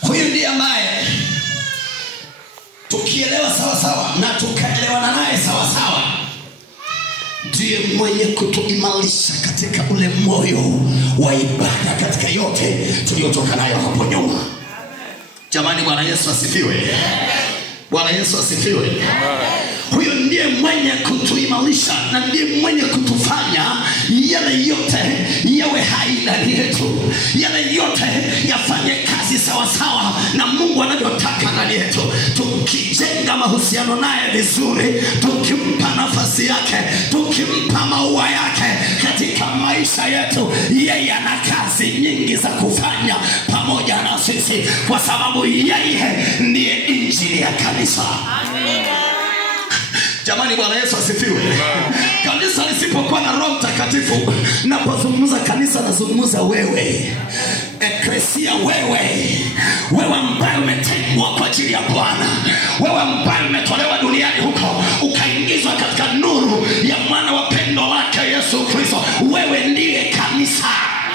Huyu ndiye ambaye tukielewa sawa sawa na tukaelewana naye sawa sawa, ndiye mwenye kutuimarisha katika ule moyo wa ibada katika yote tuliyotoka nayo hapo nyuma. Jamani, Bwana Yesu asifiwe. Bwana Yesu asifiwe. Huyo ndiye mwenye kutuimarisha na ndiye mwenye kutufanya yale yote yawe hai ndani yetu, yale yote yafanye kazi sawa sawa na Mungu anavyotaka ndani yetu. Tukijenga mahusiano naye vizuri, tukimpa nafasi yake, tukimpa maua yake katika maisha yetu, yeye ana kazi nyingi za kufanya pamoja na sisi, kwa sababu yeye ndiye injili ya kanisa. Amen. Jamani, Bwana Yesu asifiwe. Kanisa lisipokuwa na Roho Mtakatifu, napozungumza kanisa nazungumza wewe, eklesia, wewe ambaye umetengwa kwa ajili ya Bwana, wewe ambaye umetolewa duniani huko ukaingizwa katika nuru ya mwana wa pendo lake Yesu Kristo. Wewe ndiye kanisa.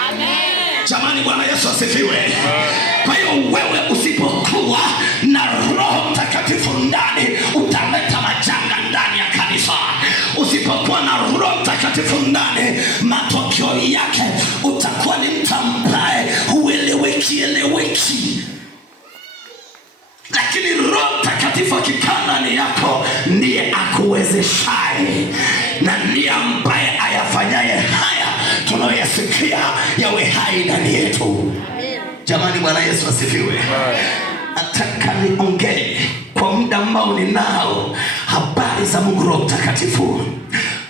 Amen. Jamani, Bwana Yesu asifiwe. Kwa hiyo wewe usipokuwa na Roho Mtakatifu ndani, utaleta majanga ndani ya kanisa. Usipokuwa na Roho Mtakatifu ndani, matokeo yake utakuwa ni mtu ambaye hueleweki. Lakini Roho Mtakatifu akikaa ndani yako, ndiye akuwezeshaye na ndiye ambaye ayafanyaye haya tunayoyasikia yawe hai ndani yetu. Jamani, Bwana Yesu asifiwe. Nataka niongee kwa muda ambao ninao habari za Mungu Roho Mtakatifu.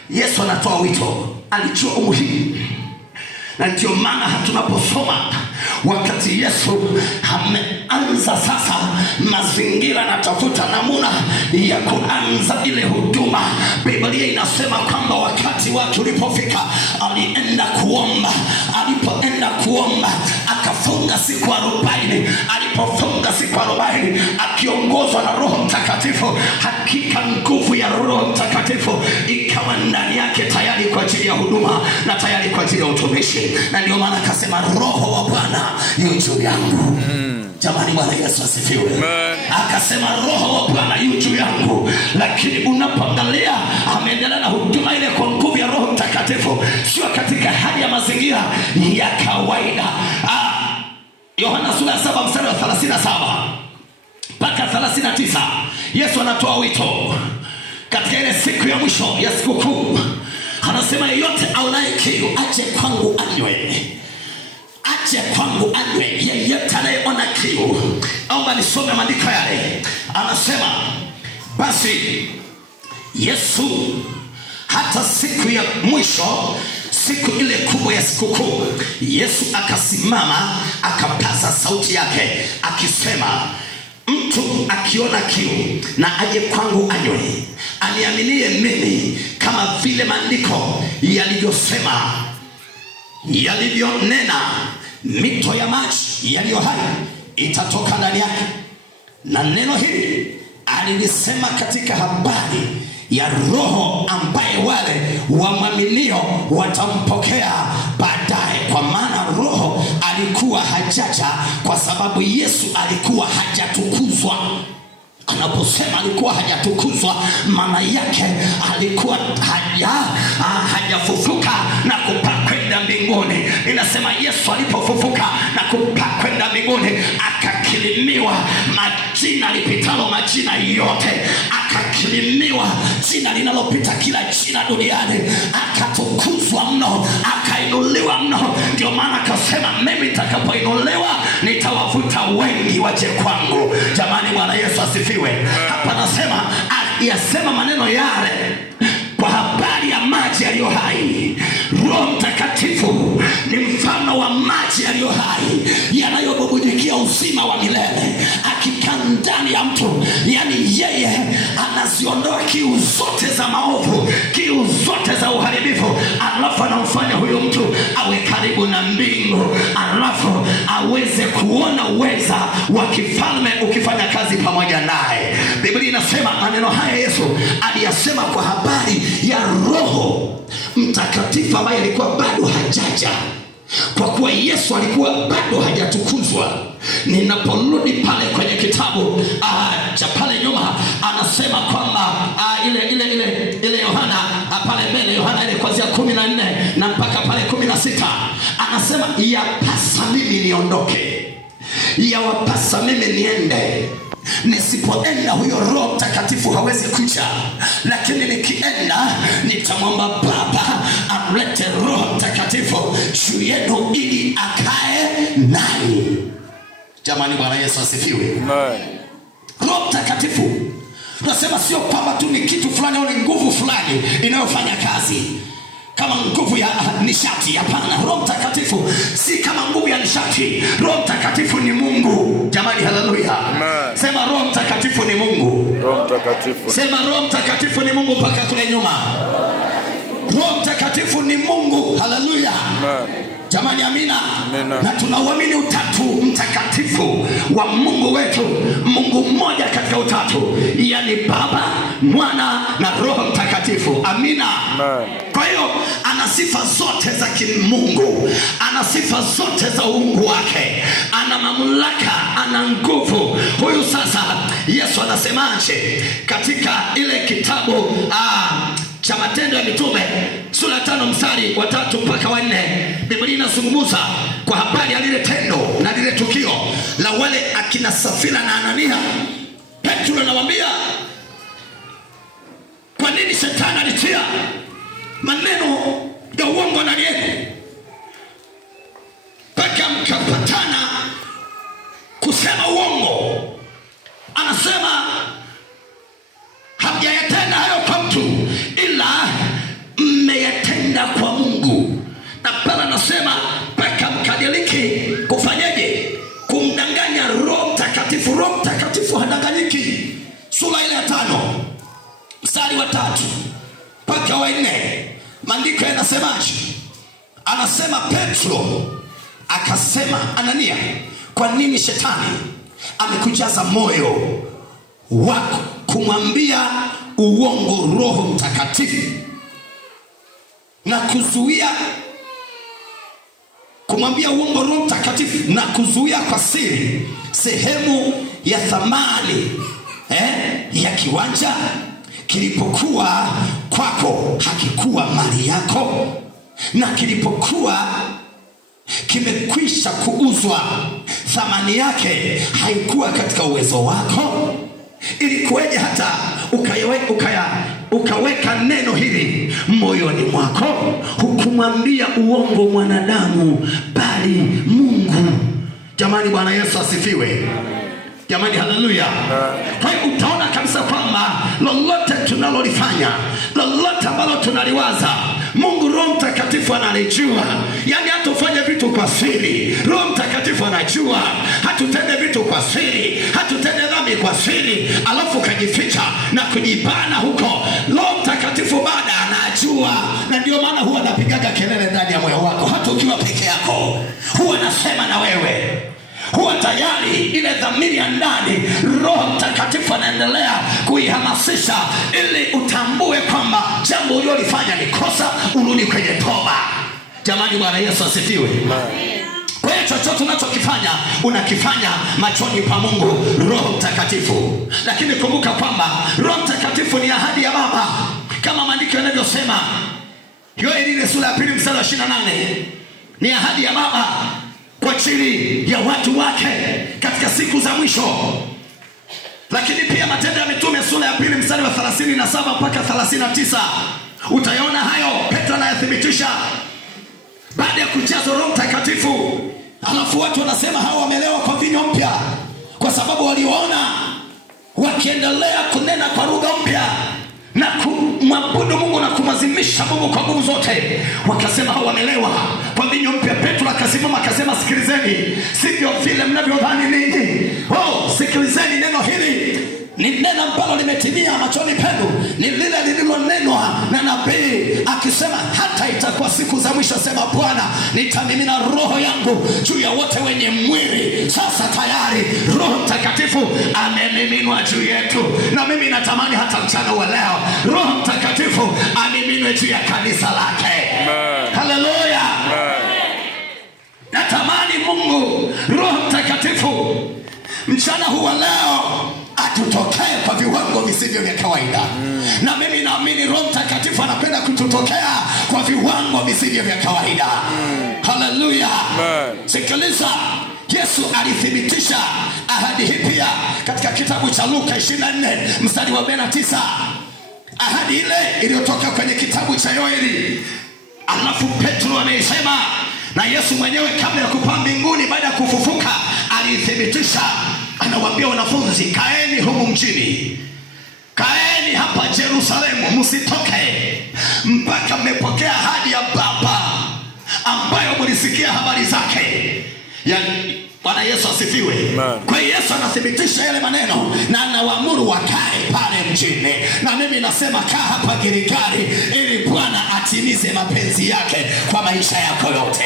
Yesu anatoa wito, alijua umuhimu, na ndio maana tunaposoma wakati Yesu ameanza sasa mazingira na tafuta namuna ya kuanza ile huduma, Biblia inasema kwamba wakati wake ulipofika alienda kuomba. Alipoenda kuomba akafunga siku 40. Alipofunga siku 40 akiongozwa na Roho Mtakatifu, hakika nguvu ya Roho Mtakatifu ikawa ndani yake, tayari kwa ajili ya huduma na tayari kwa ajili ya utumishi. Na ndio maana akasema Roho wa Bwana yu juu yangu. Jamani, Bwana Yesu asifiwe. Akasema Roho wa Bwana yu juu yangu. Lakini unapoangalia ameendelea na huduma ile kwa nguvu ya Roho Mtakatifu, sio katika hali ya mazingira ya kawaida. Yohana sura 7 mstari wa 37 mpaka 39, Yesu anatoa wito katika ile siku ya mwisho ya sikukuu. Anasema yeyote aonaye kiu aje kwangu anywe. Aje kwangu anywe. Yeyote anayeona kiu. Naomba nisome maandiko yale. Anasema basi Yesu hata siku ya mwisho, siku ile kubwa ya sikukuu, Yesu akasimama akapaza sauti yake akisema, mtu akiona kiu na aje kwangu anywe. Aniaminie mimi, kama vile maandiko yalivyosema, yalivyonena, mito ya maji yaliyo hai itatoka ndani yake. Na neno hili alilisema katika habari ya Roho ambaye wale wamwaminio watampokea baadaye. Kwa maana Roho alikuwa hajaja kwa sababu Yesu alikuwa hajatukuzwa. Anaposema alikuwa hajatukuzwa, maana yake alikuwa hajafufuka na kupaa kwenda mbinguni. Inasema Yesu alipofufuka na kupaa kwenda mbinguni, akakilimiwa majina lipitalo majina yote, akakilimiwa jina linalopita kila jina duniani, akatukuzwa mno, akainuliwa mno. Ndio maana akasema mimi nitakapoinuliwa nitawavuta wengi waje kwangu. Jamani, Bwana Yesu asifiwe. Hapa nasema yasema maneno yale kwa habari ya maji yaliyo hai. Roho Mtakatifu ni mfano wa maji yaliyo hai yanayobubujikia uzima wa milele akikaa ndani ya mtu. Yani yeye anaziondoa kiu zote za maovu, kiu zote za uharibifu, alafu anamfanya huyo mtu awe karibu na mbingu, alafu aweze kuona uweza wa kifalme ukifanya kazi pamoja naye. Biblia inasema maneno haya Yesu aliyasema kwa habari ya Roho Mtakatifu ambaye alikuwa bado hajaja. kwa kuwa Yesu alikuwa bado hajatukuzwa. Ninaporudi pale kwenye kitabu cha pale nyuma, anasema kwamba ile Yohana pale mbele, Yohana ile kuanzia 14 na mpaka pale 16, anasema yapasa mimi niondoke, yawapasa mimi niende. Nisipoenda huyo Roho Mtakatifu hawezi kuja, lakini nikienda nitamwomba Baba amlete Roho Mtakatifu juu yenu ili akae nani. Jamani, Bwana Yesu asifiwe. Roho Mtakatifu tunasema sio kwamba tu ni kitu fulani au ni nguvu fulani inayofanya kazi kama nguvu ya nishati. Hapana, Roho Mtakatifu si kama nguvu ya nishati. Roho Mtakatifu ni Mungu. Jamani, haleluya. Sema Roho Mtakatifu ni Mungu. Roho Mtakatifu. Sema Roho Mtakatifu ni Mungu mpaka kule nyuma. Roho Mtakatifu ni Mungu. Haleluya. Jamani, amina. Na tunauamini utatu mtakatifu wa Mungu wetu, Mungu mmoja katika utatu, yani Baba, Mwana na Roho Mtakatifu. Amina. Kwa hiyo ana sifa zote za kimungu, ana sifa zote za uungu wake, ana mamlaka, ana nguvu. Huyu sasa Yesu anasemaje katika ile kitabu cha Matendo ya Mitume sura 5 mstari wa 3 mpaka wa 4? Biblia inazungumza kwa habari ya lile tendo na lile tukio la wale akina Safira na Anania. Petro anawaambia, kwa nini shetani alitia maneno ya uongo ndani yenu mpaka mkapatana kusema uongo? Anasema hamjayatenda hayo kwa mtu, ila mmeyatenda kwa Mungu. Na pala anasema mpaka mkadiriki kufanyaje? Kumdanganya Roho Mtakatifu. Roho Mtakatifu hadanganyiki. Sura ile ya 5 mstari wa 3 mpaka wa 4, maandiko yanasemaje? Anasema Petro akasema, Anania, kwa nini shetani amekujaza moyo wako kumwambia uongo Roho Mtakatifu na kuzuia kumwambia uongo Roho Mtakatifu na kuzuia kwa siri sehemu ya thamani ya kiwanja kilipokuwa kwako hakikuwa mali yako, na kilipokuwa kimekwisha kuuzwa thamani yake haikuwa katika uwezo wako? Ilikuwaje hata ukaweka neno hili moyoni mwako? Hukumwambia uongo mwanadamu bali Mungu. Jamani, Bwana Yesu asifiwe. Jamani, haleluya. Kwa hiyo utaona kabisa kwamba lolote tunalolifanya, lolote ambalo tunaliwaza, Mungu Roho Mtakatifu analijua. Yani hatufanye vitu kwa siri, Roho Mtakatifu anajua. Hatutende vitu kwa siri, hatutende dhambi kwa siri alafu kajificha na kujibana huko. Roho Mtakatifu baada anajua, na ndio maana huwa anapigaga kelele ndani ya moyo wako. Hata ukiwa peke yako huwa anasema na wewe, huwa tayari ile dhamiri ya ndani Roho Mtakatifu anaendelea kuihamasisha ili utambue kwamba jambo ulilofanya ni kosa, urudi kwenye toba. Jamani, Bwana Yesu asifiwe. Kwa hiyo chochote unachokifanya unakifanya machoni pa Mungu Roho Mtakatifu. Lakini kumbuka kwamba Roho Mtakatifu ni ahadi ya Baba, kama maandiko yanavyosema Yoeli ile sura ya 2 mstari wa 28, ni ahadi ya Baba kwa ajili ya watu wake katika siku za mwisho. Lakini pia Matendo ya Mitume sura ya 2 mstari wa 37 mpaka 39 utayaona hayo. Petro anayathibitisha baada ya kujazwa Roho Mtakatifu. Alafu watu wanasema hao wamelewa kwa vinyo mpya, kwa sababu waliona wakiendelea kunena kwa lugha mpya na kumwabudu Mungu na kumazimisha Mungu kwa nguvu zote, wakasema hao wamelewa kwa vinyo mpya. Petro akasimama akasema, sikilizeni, sivyo vile mnavyodhani ninyi. Sikilizeni, neno hili ni neno ambalo limetimia machoni penu, ni lile lililonenwa na nabii akisema, hata itakuwa siku za mwisho, sema Bwana, nitamimina roho yangu juu ya wote wenye mwili. Sasa tayari Roho Mtakatifu amemiminwa juu yetu, na mimi natamani hata mchana wa leo Roho Mtakatifu amiminwe juu ya kanisa lake. Haleluya. mchana huu leo atutokee kwa viwango visivyo vya kawaida. Na mimi naamini Roho Mtakatifu anapenda kututokea kwa viwango visivyo vya kawaida. Haleluya. Sikiliza, Yesu alithibitisha ahadi hii pia katika kitabu cha Luka 24 mstari wa 49. Ahadi ile iliyotoka kwenye kitabu cha Yoeli. Alafu Petro anasema, na Yesu mwenyewe kabla ya kupaa mbinguni baada ya kufufuka alithibitisha, anawaambia wanafunzi, kaeni humu mjini, kaeni hapa Yerusalemu, msitoke mpaka mmepokea ahadi ya Baba ambayo mlisikia habari zake. Bwana Yesu asifiwe. Kwa hiyo Yesu anathibitisha yale maneno na anawaamuru wakae pale mjini. Na mimi nasema kaa hapa Gilgali ili Bwana atimize mapenzi yake kwa maisha yako yote.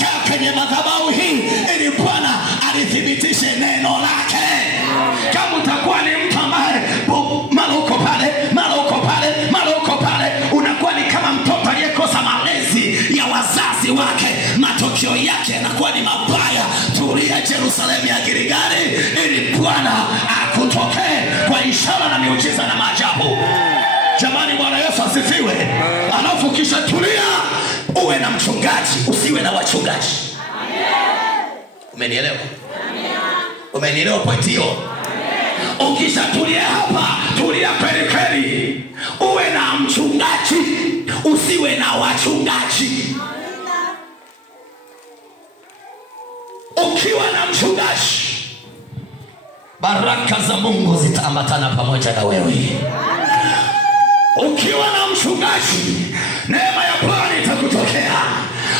Kaa kwenye madhabahu hii ili Bwana alithibitishe neno lake. Kama utakuwa ni mtu ambaye mara uko pale, mara uko pale, mara uko pale, unakuwa ni kama mtoto aliyekosa malezi ya wazazi wake, matokeo yake yanakuwa ni mabaya. Tulia Yerusalemu ya Gilgali ili Bwana akutokee kwa ishara na miujiza na maajabu. Jamani, Bwana Yesu asifiwe. Alafu kisha tulia, uwe na mchungaji, usiwe na wachungaji. Umenielewa? Umenielewa pointi hiyo? Ukisha tulia hapa, tulia kweli kweli. Uwe na mchungaji, usiwe na wachungaji. Ukiwa na mchungaji, baraka za Mungu zitaambatana pamoja na wewe. Ukiwa na mchungaji, neema ya Bwana itakutokea.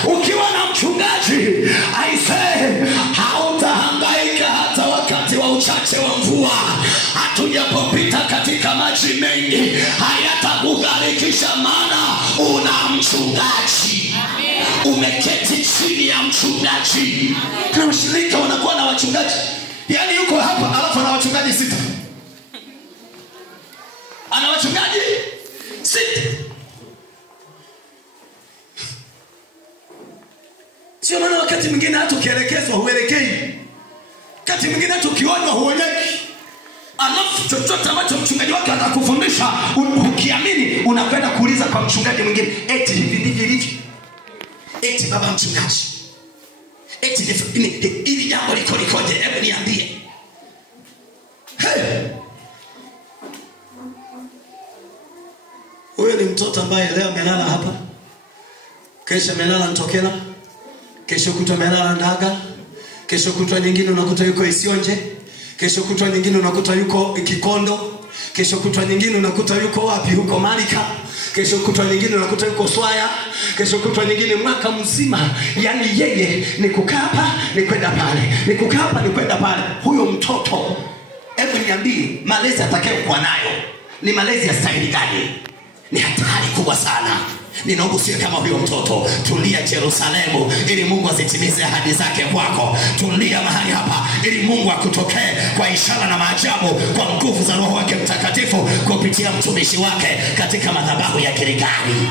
Ukiwa na mchungaji, aisee, hautahangaika hata wakati wa uchache wa mvua. Hatujapopita katika maji mengi, hayatakugharikisha, maana una mchungaji. Umeketi chini ya mchungaji. Kuna washirika wanakuwa na wachungaji, yaani yuko hapa alafu ana wachungaji 6. Ana wachungaji 6. Sio maana wakati mwingine hata ukielekezwa huelekei. Wakati mwingine hata ukionywa huonyeki. Alafu chochote ambacho mchungaji wake atakufundisha, ukiamini unakwenda kuuliza kwa mchungaji mwingine, eti hivi. Eti baba mchungaji, eti ili jambo likoje, hebu niambie. Huyo ni mtoto ambaye leo amelala hapa, kesho amelala Ntokela, kesho kutwa amelala Ndaga, kesho kutwa nyingine unakuta yuko Isionje, kesho kutwa nyingine unakuta yuko Kikondo, kesho kutwa nyingine unakuta yuko wapi, huko Malika, kesho kutwa nyingine unakuta yuko Swaya, kesho kutwa nyingine, mwaka mzima. Yani yeye ni kukaa hapa ni kwenda pale, ni kukaa hapa ni kwenda pale. Huyo mtoto, hebu niambie, malezi atakayokuwa nayo ni malezi ya staili gani? Ni hatari kubwa sana. Ninaomba usiwe kama huyo mtoto. Tulia Yerusalemu ili Mungu azitimize ahadi zake kwako. Tulia mahali hapa ili Mungu akutokee kwa ishara na maajabu, kwa nguvu za Roho wake Mtakatifu kupitia mtumishi wake katika madhabahu ya Gilgali.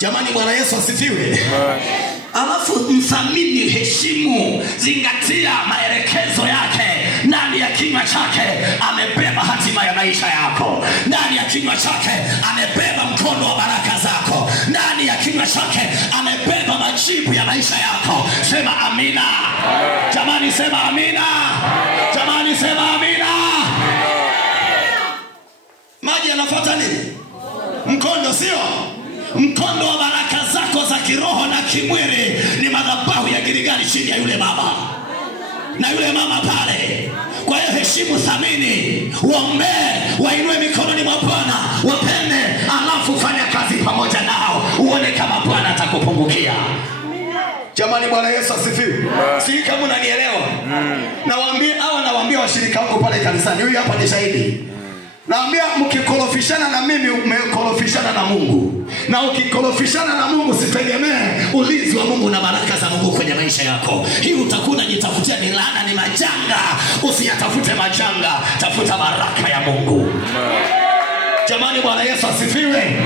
Jamani, Bwana Yesu asifiwe. Alafu mthamini, heshimu, zingatia maelekezo yake. Ndani ya kinywa chake amebeba hatima ya maisha yako. Ndani ya kinywa chake amebeba mkono wa baraka zako. Ndani ya kinywa chake amebeba majibu ya maisha yako. Sema amina. Jamani, sema amina. Jamani, sema amina. Maji yanafuata nini? Mkondo, sio? Mkondo wa baraka zako za kiroho na kimwili ni madhabahu ya Gilgali chini ya yule mama na yule mama pale. Kwa hiyo heshimu, thamini, waombee, wainue mikononi mwa Bwana, wapende, alafu fanya kazi pamoja nao, uone kama Bwana atakupungukia. Jamani, Bwana Yesu asifiwe. Si kama unanielewa? Nawaambia washirika wangu pale kanisani, huyu hapa ni shahidi. Naambia, mkikorofishana na mimi umekorofishana na Mungu. Na ukikorofishana na Mungu, sitegemee ulinzi wa Mungu na baraka za Mungu kwenye maisha yako. Hii utakuwa unajitafutia ni laana, ni majanga. Usiyatafute majanga, tafuta baraka ya Mungu. Jamani, Bwana Yesu asifiwe.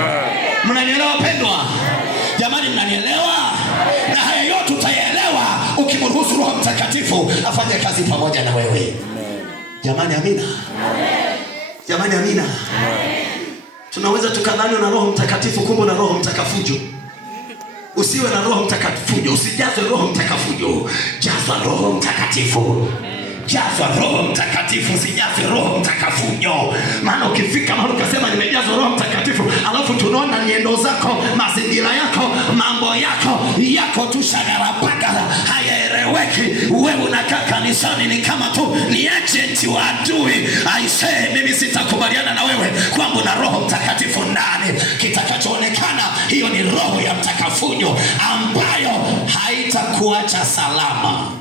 Mnanielewa pendwa? Jamani, mnanielewa? Na haya yote utayaelewa ukimruhusu Roho Mtakatifu afanye kazi pamoja na wewe. Jamani amina. Jamani amina. Tunaweza tukadhani na Roho Mtakatifu kumbe na Roho Mtakafujo. Usiwe na Roho Mtakafujo, usijazwe Roho Mtakafujo. Jazwa Roho Mtakatifu. Jazwa Roho Mtakatifu, usijazwe Roho Mtakafujo. Maana ukifika mahali ukasema nimejazwa Roho Mtakatifu, alafu tunaona nyendo zako, mazingira yako, mambo yako tu shagarabagara, hayaeleweki. Wewe unakaa kanisani ni kama tu ni agent wa adui. I say mimi sitakubaliana na wewe kwamba na Roho Mtakatifu ndani. Kitakachoonekana hiyo ni roho ya mtakafujo ambayo haitakuacha salama.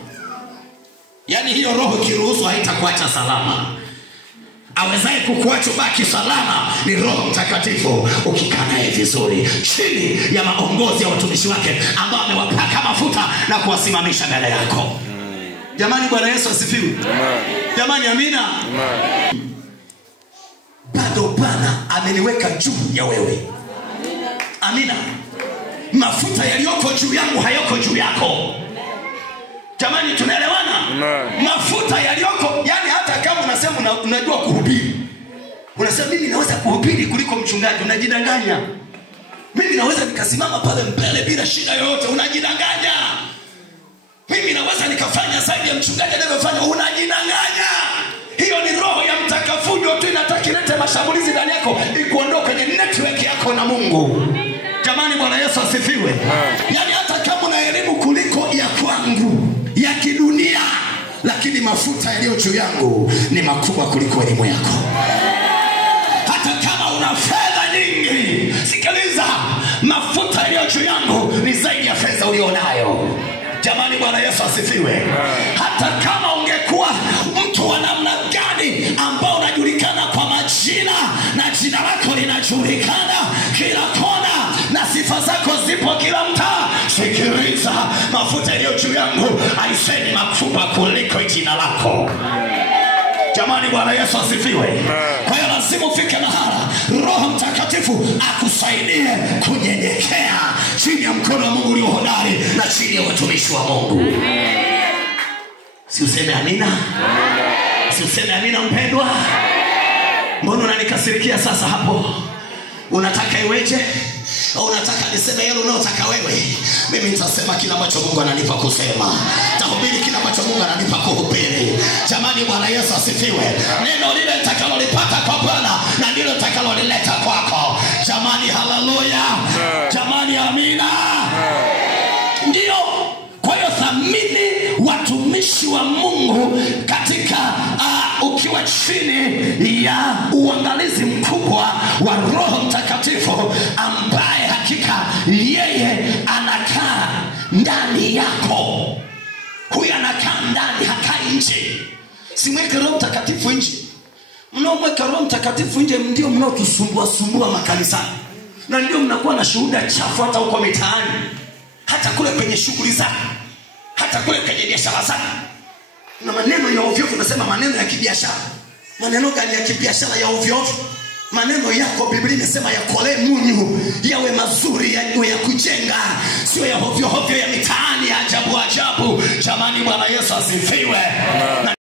Yani hiyo roho kiruhusu haitakuacha salama. Awezaye kukuacha baki salama ni Roho Mtakatifu ukikaa naye vizuri chini ya maongozi ya watumishi wake ambao amewapaka mafuta na kuwasimamisha mbele yako. Jamani Bwana Yesu asifiwe. Jamani amina. Bado Bwana ameniweka juu ya wewe. Amina. Mafuta yaliyoko juu yangu hayako juu yako. Jamani tunaelewana? Mafuta yaliyoko, yani hata kama unasema unajua kuhubiri, unasema mimi naweza kuhubiri kuliko mchungaji, unajidanganya. Mimi naweza nikasimama pale mbele bila shida yoyote, unajidanganya. Mimi naweza nikafanya zaidi ya mchungaji anavyofanya, unajidanganya. Hiyo ni roho ya mtakafujo tu, inataka ilete mashambulizi ndani yako, ikuondoe kwenye network yako na Mungu. Jamani Bwana Yesu asifiwe. Yani hata kama una elimu kuliko ya kwangu ya kidunia, lakini mafuta yaliyo juu yangu ni makubwa kuliko elimu yako. Hata kama una fedha nyingi, sikiliza, mafuta yaliyo juu yangu ni zaidi ya fedha ulionayo. Jamani Bwana Yesu asifiwe. Hata kama ungekuwa mtu wa namna gani ambao unajulikana kwa majina na jina lako linajulikana kila kona na sifa zako zipo kila mtaa, sikiliza, mafuta yaliyo juu yangu haisemi makubwa kuliko jina lako. Jamani Bwana Yesu asifiwe. Kwa hiyo lazima ufike mahala Roho Mtakatifu akusaidie kunyenyekea chini ya mkono wa Mungu ulio hodari na chini ya watumishi wa Mungu. Si useme amina? Si useme amina mpendwa? Mbona unanikasirikia sasa hapo? Unataka iweje? Au unataka niseme yale unayotaka wewe? Mimi nitasema kila ambacho Mungu ananipa kusema. Tahubiri kila ambacho Mungu ananipa kuhubiri. Jamani Bwana Yesu asifiwe. Neno lile nitakalolipata kwa Bwana na ndilo nitakalolileta kwako. Jamani haleluya. Jamani amina. Ndio. Kwa hiyo thamini watumishi wa Mungu katika ukiwa chini ya uangalizi mkubwa wa Roho Mtakatifu ambaye hakika yeye anakaa ndani yako. Huyu anakaa ndani, hakai nje. Simweke Roho Mtakatifu nje. Mnaomweka Roho Mtakatifu nje ndio mnaotusumbua makanisani. Na ndio mnakuwa na shuhuda chafu hata huko mitaani. Hata kule kwenye shughuli zako. Hata kule kwenye biashara zako. Na maneno ya ovyo ovyo, unasema maneno ya kibiashara. Maneno gani ya kibiashara ya ovyo ovyo? Maneno yako Biblia imesema yakole munyu, yawe mazuri, yawe ya kujenga, sio ya ovyo ovyo ya mitaani ya ajabu ajabu. Jamani Bwana Yesu asifiwe.